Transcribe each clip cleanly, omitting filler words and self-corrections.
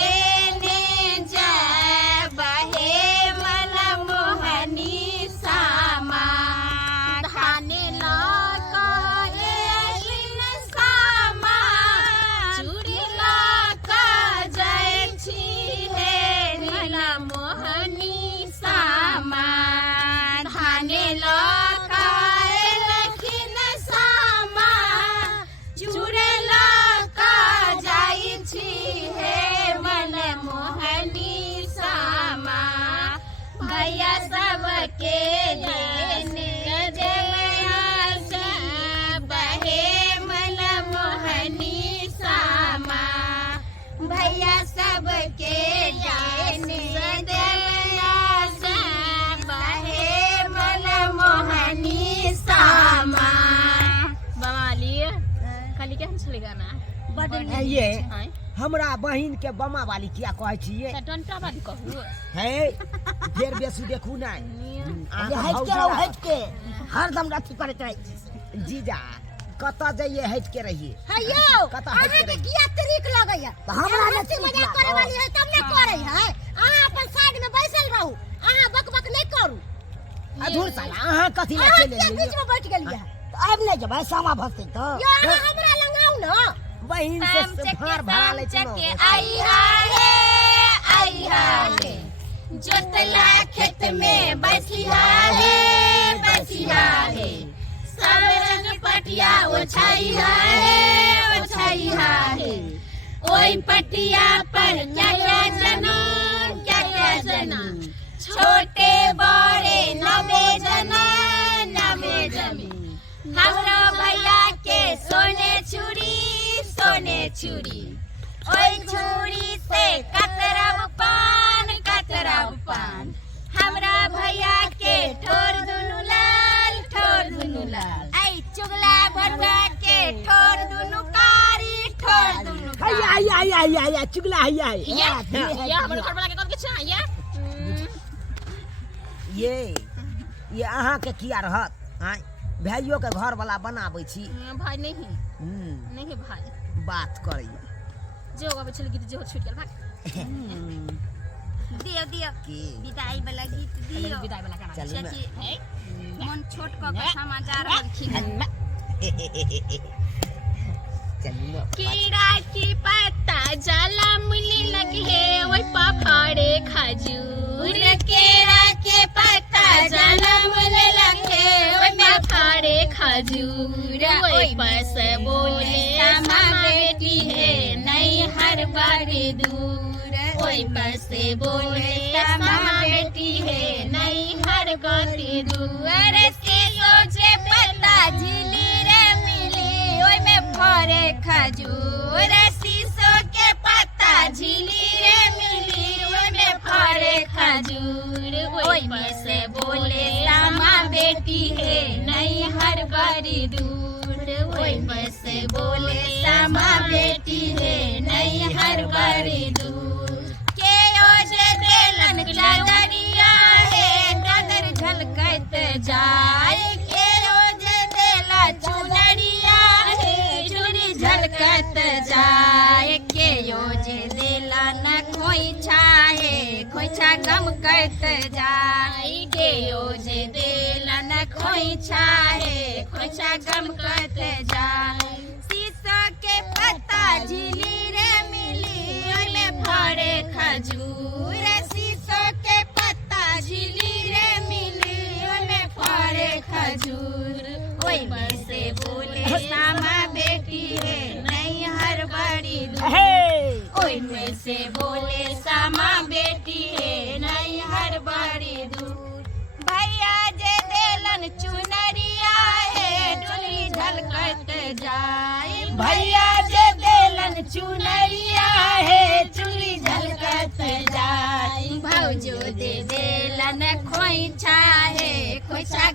देने जब हे मन मोहनी सामा धाने लका एलिन सामा चूड़ी लका जाय छी हे मन मोहनी सामा धाने लका एलखिन सामा चूड़ी लका जाय छी हे मन मोहनी सामा भैया सबके देने बहे मन मोहनी सामा भैया सबके देने बहे मन मोहनी सामा बवाली खाली केहन छलै गाना ये हमरा बहिन के बमा वाली किया कहै छियै डंटा वाली कहू है फेर बेसु देखू नहीं हट के हरदम अथी करैत रही जीजा कत जाइए हट के रहिए हेयौ कतऽ अहाँ हटि के के किया तरीक लगैया तो हमरा ने हंसी मजाक करे वाली है तब ने करे है अहाँ अपन साइड में बैसल रहू अहाँ बकबक नहीं करू अधूर साला अहाँ कथि ले अहाँ चले के बीच में बैठ गेलिए अब नहीं जब सामा भसते तो यो अहाँ हमरा लंग आउ न बहिन से भार भरा ले चके आई है जोतला खेत में बसिया है सब रंग पटिया ओछाइया है ओई पटिया पर क्या जनम छोटे बड़े नवे जनम हमरा भैया के सोने चूड़ी ओई छुरी से कतरब पान हमरा भैया के ठोर दुनु लाल आई चुगला भरवा के ठोर दुनु कारी ठोर दुनु आई चुगला आई ये हमर घर वाला के कौन के चाहिए ये अहाँ के किया रहत आय भाइयों के घर वाला बनाबै छी भाई नहीं भाई बात करैया जो अबे छल गीत जो छूट गेल भाग दियो विदाई वाला गीत दियो विदाई वाला गाना चलू ना। है मन छोट क के समाचार रखिन चलिए कीड़ा की पत्ता जाला मुली लगे ओई पफाड़े खजूर केरा के पत्ता जाला मुली लगे ओई पफाड़े खजूर ओई बस बोले सामा बेटी है नहीं हर बारी दूर ओई बस बोले सामा बेटी है नहीं हर गली दूर से सोचे पत्ता झिली रे मिली ओई में फरे खजूर शीशो के पत्ता झिली रे मिली ओई में फरे खजूर ओई में से बोले सामा बेटी है नहीं हर बारी दूर ओई में से बोले सामा बेटी है नहीं हर बारी दूर के ओजे देलन चदरिया है डगर झलकत जाए के ओजे देला चुनरिया है चुरी झलकत जाए के ओजे देला न खोइछा गम करत जाए के ओजे देला न खोइछा गम करत जाए शीशो के पत्ता झिली रे मिली ओई में फरे खजूर शीशो के पत्ता झिली रे मिली ओई में फरे खजूर ओई में से बोले सामा बेटी है नहीं हर बड़ी दूर ओई में से बोले सामा बेटी है नहीं हर बड़ी दूर भैया जे देलन चुनरिया है डोली झलकत जाए भैया जे देलन चुनरिया है चुली झलकत जाए भौजो दे देलन खोइछा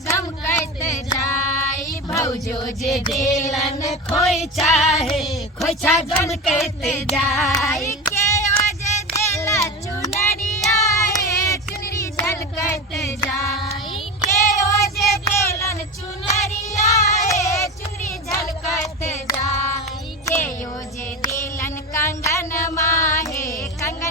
गम करत जाए भौजो जे देलन खोइछा गम करत जाए के ओजे देला चुनरिया है चुनरी झलकत जाए के ओजे देलन चुनरिया है चुनरी झलकत जाए के ओजे देलन कंगन माहे कंगन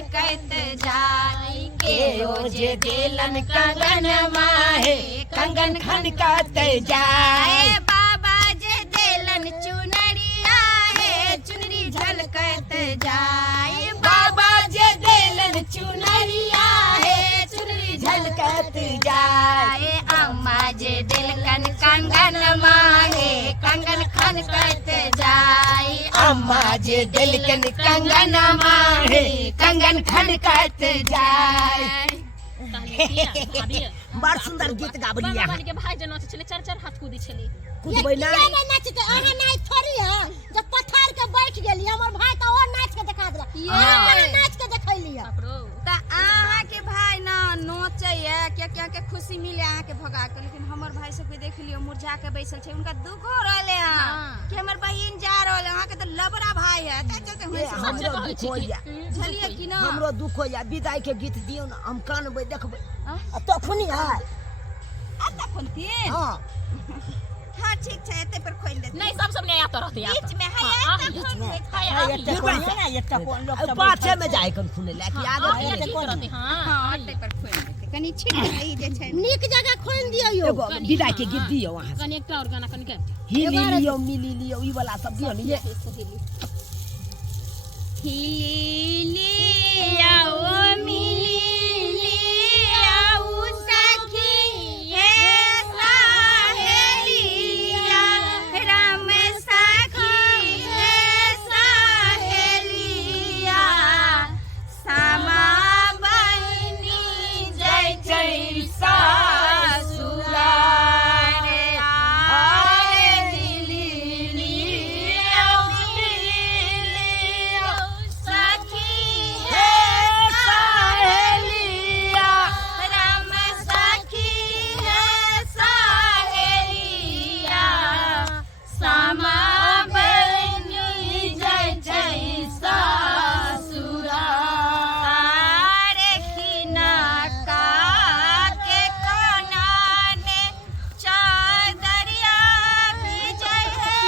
झलकत जाई के ओजे देलन कंगन माहे कंगन खनकत जाए बाबा जे देलन चुनरिया है चुनरी झलकत जाए बाबा जे देलन चुनरिया है चुनरी झलकत जाए अम्मा जे दिलकन कंगन माहे कंगन खनकत जाए अम्मा जे दिलकन कंगन माहे कंगन खनकत जाए बड़ सुंदर गीत गाबली यहाँ के भाई जना छले चार चार हाथ कूदी छले कूदबै ना ये नहीं नाचते अहाँ नाच थोड़ी है जब पत्थर के बैठ गेली हमर भाई तो और नाच के दिखा देला अहाँ नाच के देखैली है त आहा के भाई ना नोचे है क्या के खुशी मिले आहा के भगा के लेकिन हमर भाई सब के देख लियो मुरझा के बैसल छे उनका दुख हो रहले हां कि हमर बहिन जा रहले आहा के त लबरा भाई है त चलते हमरो दुख हो या झलिए कि ना हमरो दुख हो या विदाई के गीत दियो ना हम कानबै देखबै तो खुनी है आता खुनती हां हां ठीक छे एते पर खोल दे नहीं सब ले आता रहते बीच में है बीच में है ना एकटा कोन लोग सब पाछे में जाय कन खुने ला कि आगे ठीक रहते हां एते पर खोल देते कनी छिट आई जे छै नीक जगह खोल दियो यो एगो विदाई के गीत दियो वहां कनी एकटा और गाना कनी के हिली लियो मिली लियो ई वाला सब दियो ने हिली लिया ओ मिली लिया ओ सखी हे सहेलिया राम सखी हे सहेलिया सामा बहिनी जय जय सासुरा रे आरे हिली लिया सखी हे सहेलिया राम सखी हे सहेलिया सामा बहिनी जय जय सासुरा रे खिना का के कानाने चादरिया विजय है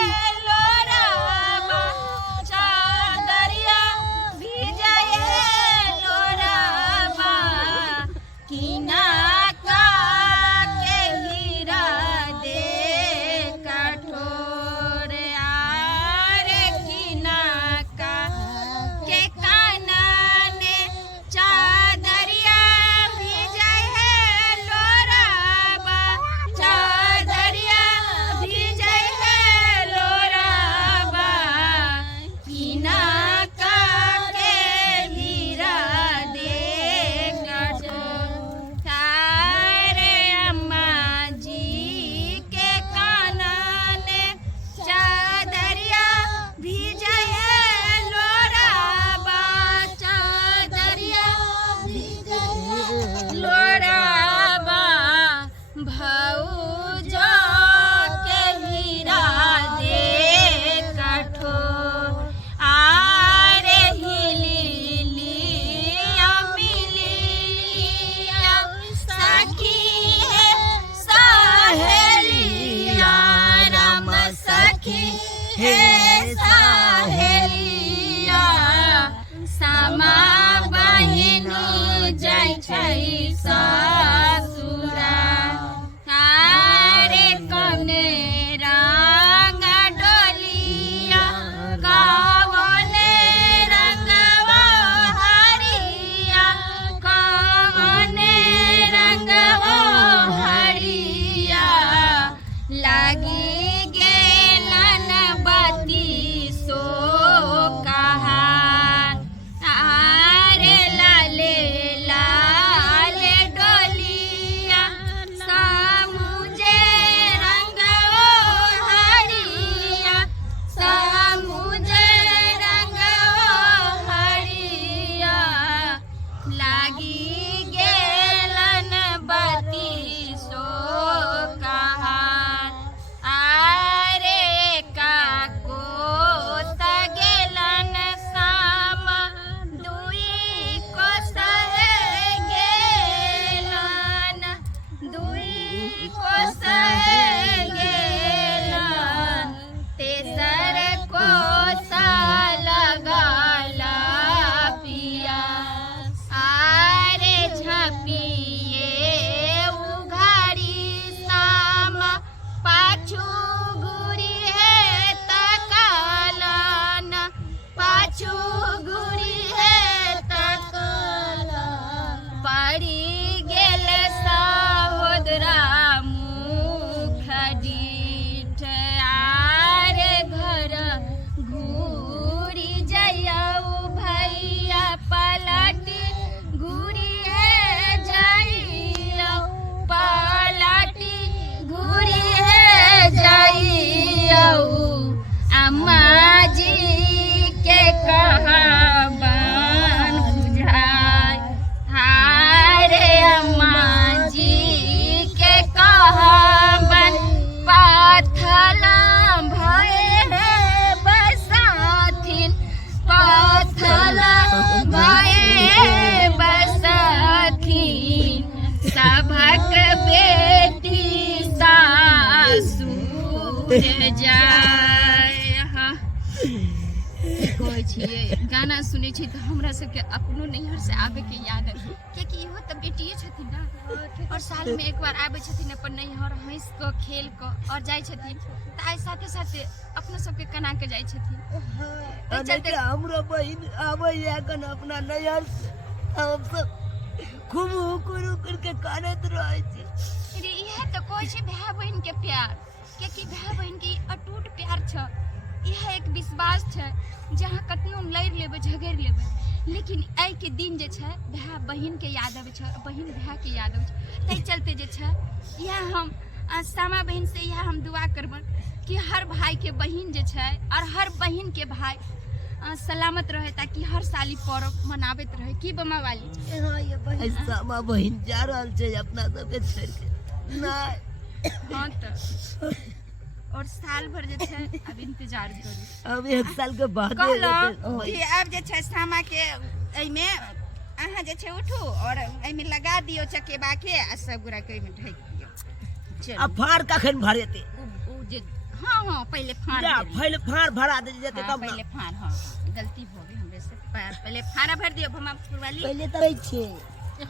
लोराबा चादरिया विजय है लोराबा किना का के हीरा दे कठोर आरे किना का के कानाने चादरिया विजय है लोराबा चादरिया विजय है लोराबा किना का के हीरा दे कठोर तारे अम्मा जी के कानाने चादरिया विजय है लोराबा चादरिया लोराबा भौजो के हीरा दे कठोर आरे हिली लिया मिली लिया सखी है सहेलिया राम सखी है सहेलिया सामा बहिनी जय छै सासुरा तारे कने रंग डोलिया कवने रंगवा हरिया कवने रंगवा हरिया लागी गेलन बती सो कहा आरे लाले लाले डोलिया सामुझे रंगवा हरिया सामुझे रंगवा हरिया लागी गेलन बती सो कहा आरे काको तगेलन सामा दुई को सहे गेलन दुई को सहे गेलन तेसर को सा लगाला पिया छियै गाना सुनै छी तऽ हमरा सबके अपनो नैहर से आबे के याद है कियाकि इहो तऽ बेटिए छथिन ना और साल में एक बार आबै छथिन अपन नैहर हँस कऽ खेल कऽ और जाइ छथिन तऽ आइ साथे साथे अपना सबके कना के जाइ छथिन ताहि चलते हमरो बहिन आबै या कन अपना नैहर हम सब खूब हुकुर हुकुर के कानत रहै छी। अरे इहे तऽ कहै छै भाय बहिन के प्यार कियाकि भाय बहिन के अटूट प्यार छ। यह एक विश्वास छै जहाँ कतनो लड़ि लेबै झगड़ि लेबै लेकिन आइ के दिन जे छै भाय बहिन के याद आबै छै बहिन भाय के याद आबै छै। ताहि चलते जे छै यह हम सामा बहिन से यह हम दुआ करबन कि हर भाई के बहिन जे छै और हर बहिन के भाई सलामत रहे ताकि हर साली पर्व मनाबैत रहे की बमा वाली। हाँ ये बहिन सामा बहिन जा रहल छै अपना सबके छोड़ के नहीं। हाँ तो और साल भर जे छै अब इंतजार करू अब 1 साल के बाद कहलौं कि अब जे छै सामा के एमे अहाँ जे छै उठू और एमे लगा दियो चकेबा के आ सब गोरा के एमे ढक दियो। चल अब फाड़ कखन भरेते उ जे हाँ पहले फाड़ जा दे। पहले फाड़ भरा दे जेते हाँ, तब पहले फाड़ हाँ गलती हो गई हमरे से पहले फाड़ा भर दियो भमा वाली। पहले तो छै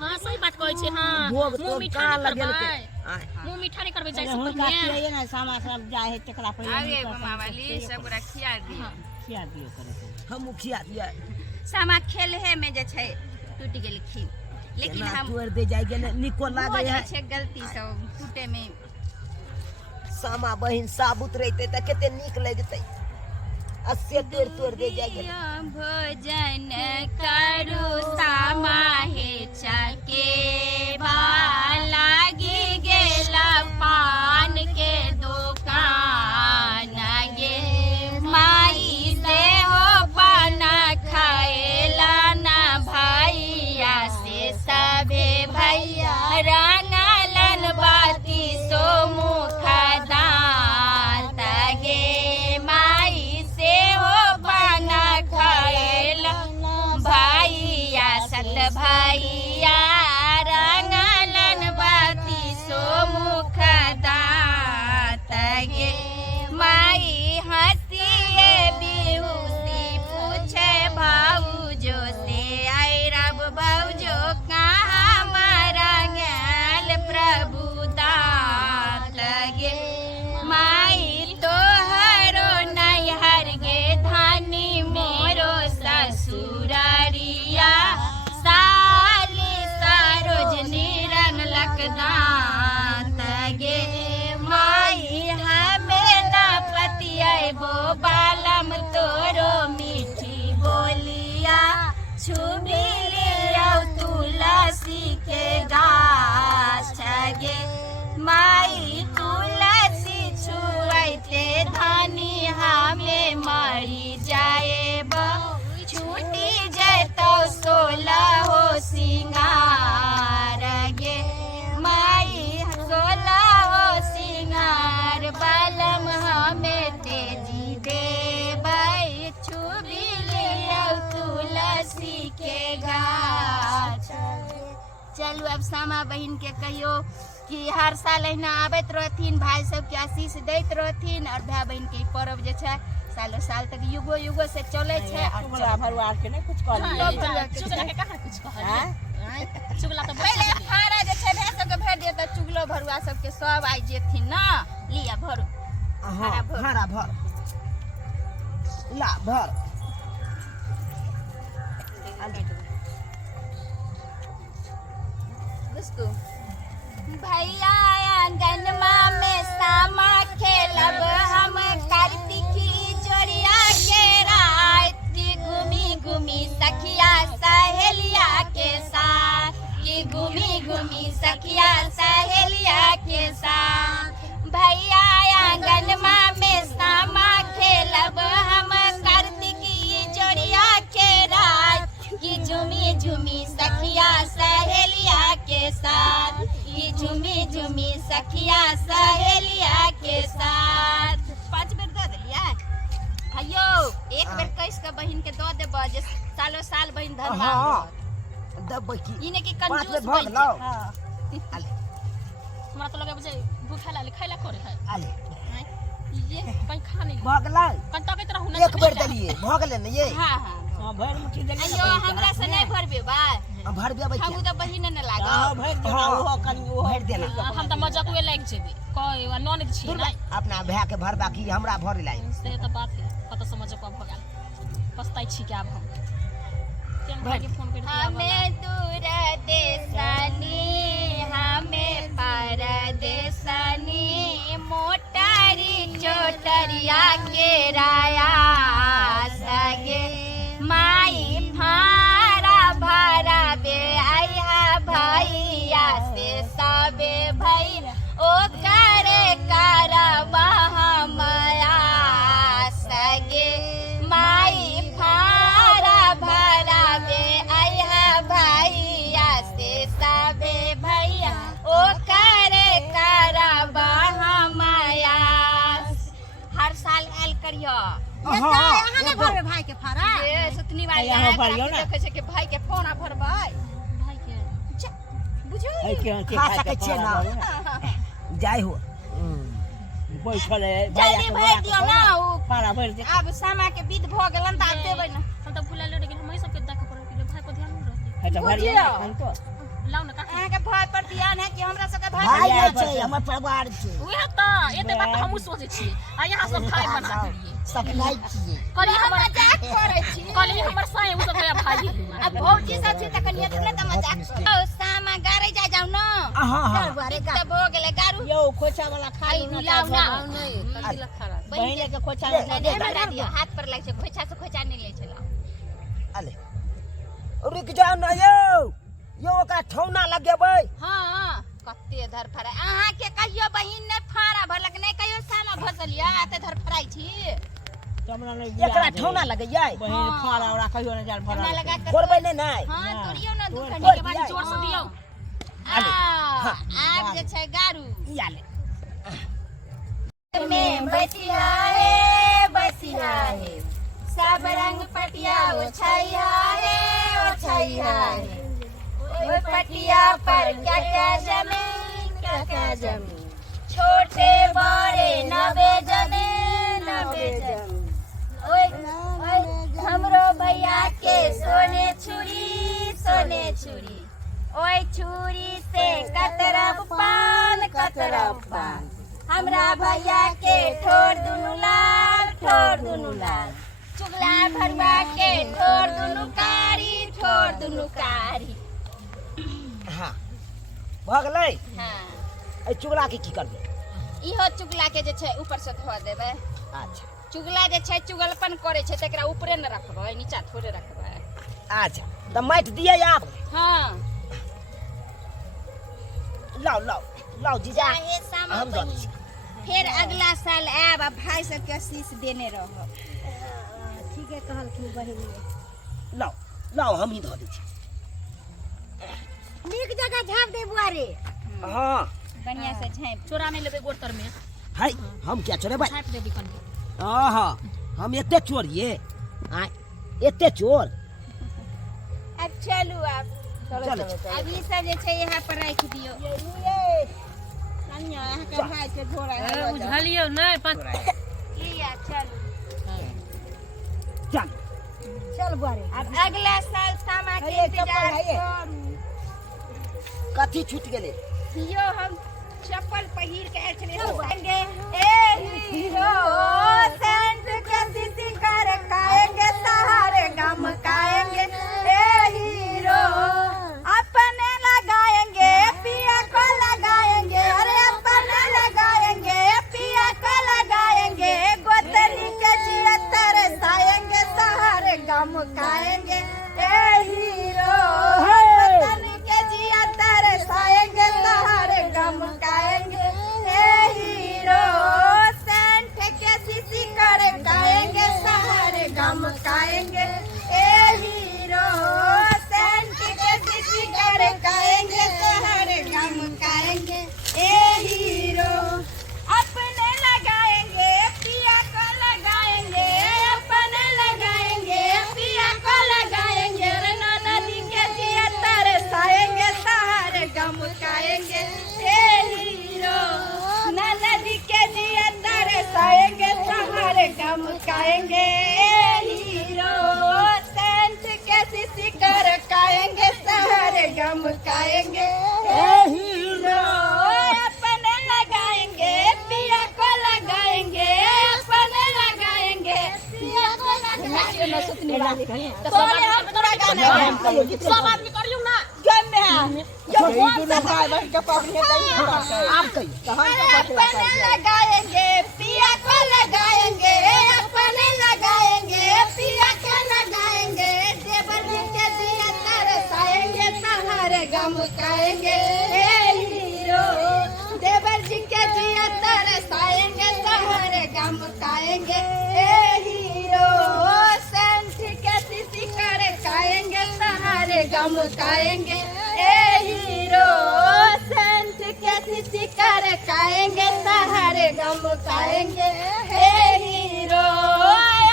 हाँ सही बात कहै छै। हाँ भोग मुंह तो मीठा कहाँ नहीं लगेल करबै के मुंह मीठा नहीं करबै जैसे हुनका पहले खियाइए ना सामा सब जाए है तकरा पर आगे भमा वाली सब गोरा खिया दियो। खिया दियो करे हम मुखिया दिया सामा खेल है में जे छै टूट गेल खी लेकिन हम तोड़ दे जाय गेल निको हो लागे जाइ है। छै गलती सब टूटे में सामा बहिन साबुत रहते त केते नीक लगते अस्से तोड़ दे जाय गेल। भोजन करू सामा हे चके लागी गेल पान के दुकान गे माई से हो पाना खाएला ना भैया से सबे भैया रंगलन बाती सो मुख दान तगे माई से हो पाना खाएला भैया सत भैया रंगलन बाती सो मुख दात गे माई हंसिए बिहुसी पूछे भाऊजो से आई रब भाऊजो कहाँ मरंगल प्रभु दात गे माई तोहरो नैहर गे धानी मोरो ससुरारिया साली सरोजनी रंगलक दांत गे माई हमें न पतियबो बालम तोरो मीठी बोलिया छुबी लिया तुलसी के गाछ गे माई तुलसी छुआते धानी हमें मरी जाए छूटी जैतो 16 हो सिंगार गे माई 16 हो सिंगार बालम हमें तेजी देबै छुबी लिया तुलसी के गाछ। चलू अब सामा बहिन के कहियो कि हर साल अहिना आबैत रहथिन भाई सबके आशीष दैत रहथिन और भाई बहिन के पर्व जे छै सालों साल तक युगो युगो से चले छै। और चुगला भरवा के नहीं कुछ कर चुगला के कहाँ कुछ कहल चुगला तो पहले फाड़ा जे छै भाई सबके भेट दियो त चुगलो भरुआ सबके सब आइ जेथिन ना लिया भरू हाँ भाड़ा भर ला भर दोस्तों भैया आंगनमा में सामा खेलब हम कार्तिकी जोड़िया के रात की घूमी घूमी सखिया सहेलिया के साथ की घूमी घूमी सखिया सहेलिया के साथ भैया आंगनमा में सामा खेलब हम कार्तिकी जोड़िया के रात की झूमी झूमी सखिया सहेलिया के साथ की झूमी झूमी सखिया सहेलिया के साथ। 5 बेर दे दिलिया भाइयो एक बेर कैस के बहिन के दो देबो जे सालों साल बहिन धरवा दब की इने के 5 कंजूस बेर भर बहिन लाओ हमरा तो लगे बुझे भूखा लाले खैला करे है आले ये कहीं खा नहीं भगला कहीं तक इतना होना एक बेर दलिए भगले न ये हाँ हाँ हां भर मुट्ठी दे अयो हमरा से नहीं भरबे बा भर देबै हम तो बहिन न लाग हां भर देना वो कनी वो भर देना हम त मजाक में लाग जेबे कोई नॉन छी नहीं अपना भैया के भर बाकी हमरा भर लाई से त बात है कत समझ को भगल पछताई छी के अब हम केन भाई के फोन कर हमें दूर देशनी हमें परदेशनी मोटारी चोटरिया के राया सगे माई फारा भरा बे आया भैया से सबे भई ओ करे करवा माया सगे माई फारा भरा बे आया भैया से सबे भैया ओ करे करवा माया हर साल आयल करियो यहाँ के घर में भाई के फारा ये सुतनी वाली यहाँ भरियो ना। देखे छै कि भाई के फोन भरबै भाई के बुझियो है के खा सकै छियै ना जाय हो बैठल है जल्दी भर दियो ना उ पारा भर दे अब सामा के विध भ गेलन त आब देबै ना हम त भूला लेकिन हम सब के देख पड़ो कि भाई को ध्यान नहीं रहते है तो भरिए हम तो लाउ ना का अहाँ के भाई पर ध्यान है कि हमरा सबके भाई भाई जाइ छै हमर परिवार छै उहे त एते बात हम सोचे छी आ यहाँ सब भाई बना दिए सपनाइ छियै कली हम हमर मजाक करै छी कली हमर साए उ सब मेरा भाई अब भौजी सब छै त कनिया त ना मजाक करै ओ सामा गारे जा जाऊ न हां हां त भ गेले गारू यो खोचा वाला खा आई लो मिलाऊ ना बहिने के खोचा दे भरा दियो हाथ पर लाग छै खोचा से खोचा नहीं ले छला अले रुक जाओ ना यो का ठौना लगेबै हां कते धर फराई अहाँ के कहियो बहिन ने फारा भरलक नहीं कहियो सामा भसलिया आते धर फराई छी हमरा नहीं एकरा ठौना लगैयै बहिन फाड़ा वाला कहियो नहीं जाल भरा हमरा लगा के करबै नहि हां तोड़ियो ना दू तोड़ खंडी के बाद दिया। जोर से दियो हाँ। आब जे छै गारू याले में बसिया है सब रंग पटिया ओछैया है ओए पटिया पर क्या जमीन छोटे बड़े नबे जमीन ओए हमरो भैया के सोने छुरी ओए छुरी से कतरब पान हमरा भैया के ठोर दुनु लाल चुगला भरवा के ठोर दुनु कारी हां भगलै हाँ ए चुगला के की करबै इहो चुगला के जे छै ऊपर से धो देबै अच्छा चुगला जे छै चुगलपन करे छै तकरा ऊपरे न रखबै नीचा थोड़े रखबै अच्छा त माटि दियै आब हाँ लाओ जीजा चाहे सामा हम दऽ दै बहिन छी फिर अगला साल आएब आ भाई सबके आशीष देने रहब ठीक है कहलखिन बहिनी लाओ हम ही धऽ दै छी नीक जगह झाप दे बुआरे हां बढ़िया से झाँप चोरा में लेबे गोरतर में है हम क्या चोरेबै छाप दे दी कनी आहा हम एते चोरिए आ एते चोर अब चलू आप चलो अब ई सब जे छै यहाँ पर राख दियो कन्या यहाँ के भाई के झोरा है बुझलियो नहीं लिया चलू चल चल बुआरे अब अगला साल सामा के है, इंतजार चप्पल है। करू कथी छूट गेलै यो हम चप्पल पहिर के आयल छलियै संगे ए हीरो सेंट के सिटी कर काएंगे सहारे गम काएंगे ए हीरो अपने लगाएंगे पिया को लगाएंगे अरे अपने लगाएंगे पिया को लगाएंगे गोतनी के जिया तरसाएंगे सहारे गम काएंगे ए हीरो गोतनी के जिया तरसाएंगे सहारे गम काएंगे ए हीरो सेंट के सिटी कर काएंगे सहारे गम काएंगे ए खाएंगे हीरो, सेंट के सीसी कर खाएंगे, शहर गम खाएंगे हीरो, अपने लगाएंगे पिया को लगाएंगे, अपने लगाएंगे पिया को लगाएंगे। तो सब आदमी करियो ना अपने लगाएंगे पिया को लगाएंगे, अपने लगाएंगे पिया को लगाएंगे, देवर जी के दिया तरसाएंगे, सहारे गम खाएंगे हीरो, देवर जी के दिया तरसाएंगे, सहारे गम खाएंगे हीरो, सेंट के सीसी कर खाएंगे, सहारे गम खाएंगे हीरो, सेंट के सीसी कर खाएंगे, सहारे गम खाएंगे हीरो,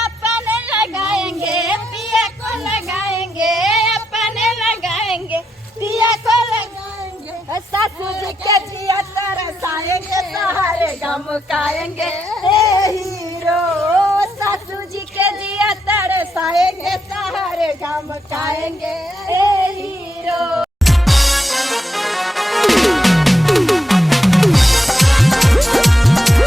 अपने लगाएंगे पिया को लगाएंगे, अपने लगाएंगे पिया को लगाएंगे, सासू जी के जिया तरसाएंगे, सहारे गम खाएंगे हीरो, सासू जी के जिया तरसाएंगे, सहारे गम खाएंगे हीरो।